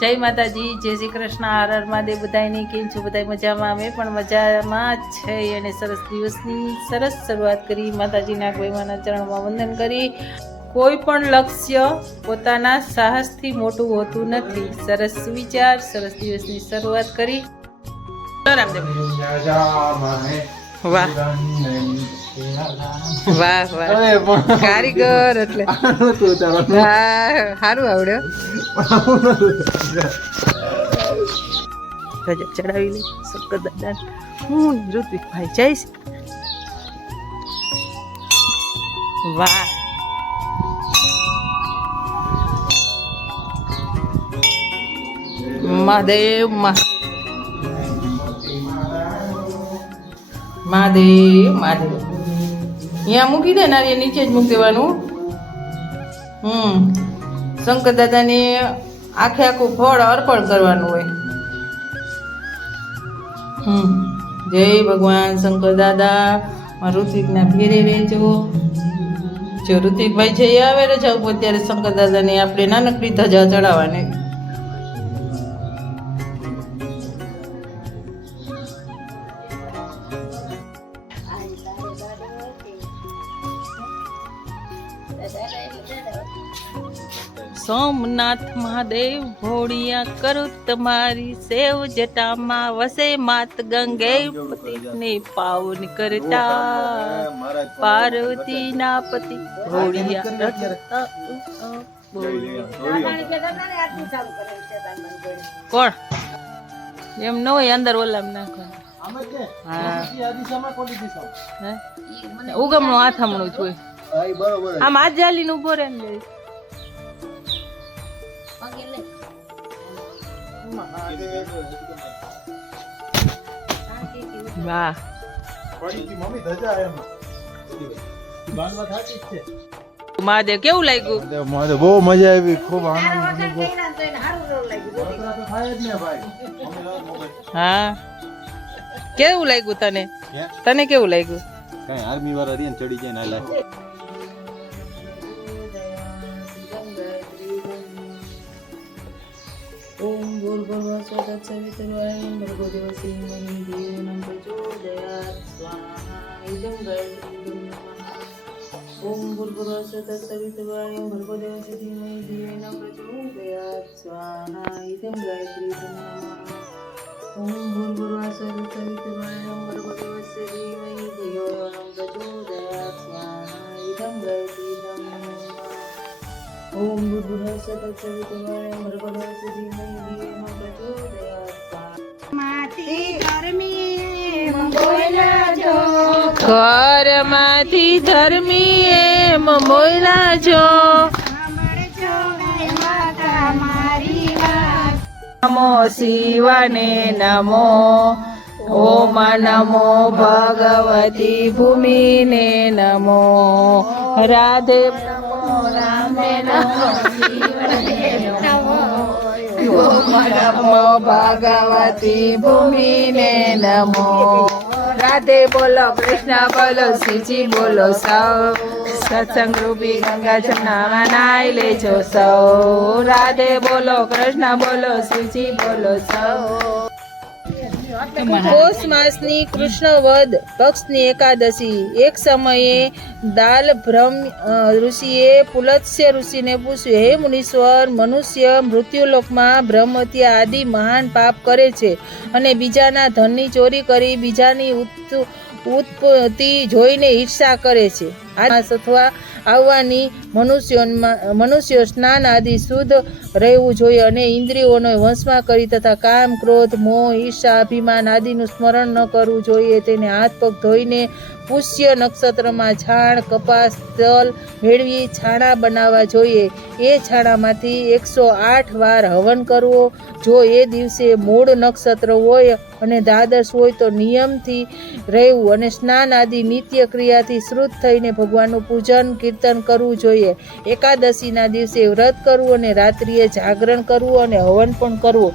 જય માતાજી, જય શ્રી કૃષ્ણ, હર હર મહાદેવ. બધાયની કેમ છો? બધાય મજામાં? અમે પણ મજામાં જ છે. અને સરસ દિવસની સરસ શરૂઆત કરી. માતાજીના ગોયમાના ચરણમાં વંદન કરી. કોઈ પણ લક્ષ્ય પોતાના સાહસથી મોટું હોતું નથી. સરસ વિચાર, સરસ દિવસની શરૂઆત કરી. વાહ વાહ વાહ, કારીગર એટલે સારું આવડે. ધજા ચડાવી લે શંકર દાદા. હું ઋત્વિકભાઈ જઈશ. વાહ, મહાદેવ મહાદેવ મહાદેવ. અહીંયા મૂકી દે ને, નીચે જ મૂકી દેવાનું. શંકર દાદાને આખે આખું ફળ અર્પણ કરવાનું હોય. જય ભગવાન શંકર દાદા. ઋત્વિકના ભેરે રહેજો. જો ઋત્વિકભાઈ જઈ આવે રજા ઉપર ત્યારે શંકર દાદાને આપણે નાનકડી ધજા ચડાવવાની. સોમનાથ મહાદેવ ભોળિયા કરું તમારી સેવ, જટામાં વસે માત ગંગે પતિને પાવન કરતા, પાર્વતી ના પતિ ભોળિયા. કોણ એમ ન હોય, અંદર ઓલામ નાખવાનું. ઉગમણું આથમણું જ હોય. આમ આજ જાલીને ઉભો રહે ને. વાહ, મહાદેવ કેવું લાગ્યું? મહાદેવ બહુ મજા આવી, ખૂબ આનંદ. હા, કેવું લાગ્યું તને? તને કેવું લાગ્યું? કઈ આર્મી વાળા રીન ચડી જાય ને. ઓમ ભૂર્ભુવઃ સ્વઃ તત્સવિતુર્વરેણ્યં ભર્ગો દેવસ્ય ધીમહિ ધિયો યો નઃ પ્રચોદયાत्. સ્વાહા ઇદં ગાયત્રી નમઃ. ઓમ ભૂર્ભુવઃ સ્વઃ તત્સવિતુર્વરેણ્યં ભર્ગો દેવસ્ય ધીમહિ ધિયો યો નઃ પ્રચોદયાत्. સ્વાહા ઇદં ગાયત્રી નમઃ. ઓમ ભૂર્ભુવઃ સ્વઃ તત્સવિતુર્વરેણ્યં ભર્ગો દેવસ્ય ધીમહિ ધિયો યો નઃ પ્રચોદયાत्. સ્વાહા ઇદં ગાયત્રી નમઃ. ઓમ ભૂર્ભુવઃ સ્વઃ તત્સવિતુર્વરેણ્યં ભર્ગો દેવસ્ય ધીમહિ ધિયો યો નઃ પ્રચોદયાत्. ઘરમાંથી ધર્મી એમ બોલ્યા જો. નમો શિવાને નમો. ઓમ નમો ભગવતી ભૂમિને નમો. રાધે રામે નમો. ઓમ નમો ભગવતી ભૂમિને નમો. રાધે બોલો, કૃષ્ણ બોલો, શ્રીજી બોલો. સૌ સત્સંગ રૂપી ગંગા જમનામાં નાઈ લેજો સૌ. રાધે બોલો, કૃષ્ણ બોલો, શ્રીજી બોલો સૌ. પોષ માસની કૃષ્ણ વદ પક્ષની એકાદશી. એક સમયે દાલભ્રમ ઋષિએ પુલત્સ્ય ઋષિને પૂછ્યું, હે મુનીશ્વર, મનુષ્ય મૃત્યુલોકમાં બ્રહ્મહત્યા આદિ મહાન પાપ કરે છે અને બીજાના ધનની ચોરી કરી બીજાની ઉત્પત્તિ જોઈને ઈર્ષા કરે છે. અથવા આવવાની મનુષ્યો સ્નાન આદિ શુદ્ધ રહેવું જોઈએ અને ઇન્દ્રિયોનો વશમાં કરી તથા કામ, ક્રોધ, મોહ, ઈર્ષા, અભિમાન આદિનું સ્મરણ ન કરવું જોઈએ. તેને હાથ પગ ધોઈને પુષ્ય નક્ષત્રમાં છાણ, કપાસ, તલ મેળવી છાણા બનાવવા જોઈએ. એ છાણામાંથી 108 વાર હવન કરવો. જો એ દિવસે મૂળ નક્ષત્ર હોય અને દ્વાદશ હોય તો નિયમથી રહેવું અને સ્નાન આદિ નિત્ય ક્રિયાથી શુદ્ધ થઈને ભગવાનનું પૂજન કીર્તન કરવું જોઈએ. એકાદશીના દિવસે વ્રત કરવું અને રાત્રિએ જાગરણ કરવું અને હવન પણ કરવું.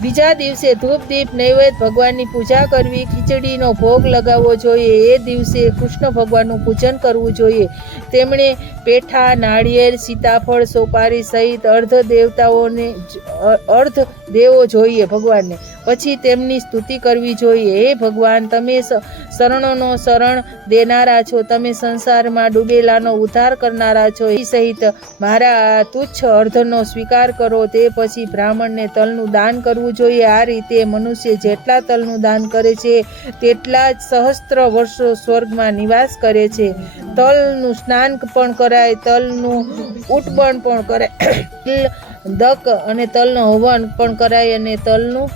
બીજા દિવસે ધૂપ દીપ નૈવેદ્ય ભગવાનની પૂજા કરવી, ખીચડીનો ભોગ લગાવવો જોઈએ. એ દિવસે કૃષ્ણ ભગવાનનું પૂજન કરવું જોઈએ. તેમણે પેઠા, નાળિયેર, સીતાફળ, સોપારી સહિત અર્ધ દેવો જોઈએ ભગવાનને. પછી તેમની સ્તુતિ કરવી જોઈએ. હે ભગવાન, તમે શરણોનો શરણ દેનારા છો, તમે સંસારમાં ડૂબેલાનો ઉદ્ધાર કરનારા છો. એ સહિત મારા તુચ્છ અર્ધનો સ્વીકાર કરો. તે પછી બ્રાહ્મણને તલનું દાન કરવું જોઈએ. આ રીતે મનુષ્ય જેટલા તલનું દાન કરે છે તેટલા જ સહસ્ત્ર વર્ષો સ્વર્ગમાં નિવાસ કરે છે. તલનું સ્નાન પણ કરાય, તલનું ઉટબણ પણ કરાય, દક અને તલનું હવન પણ કરાય અને તલનું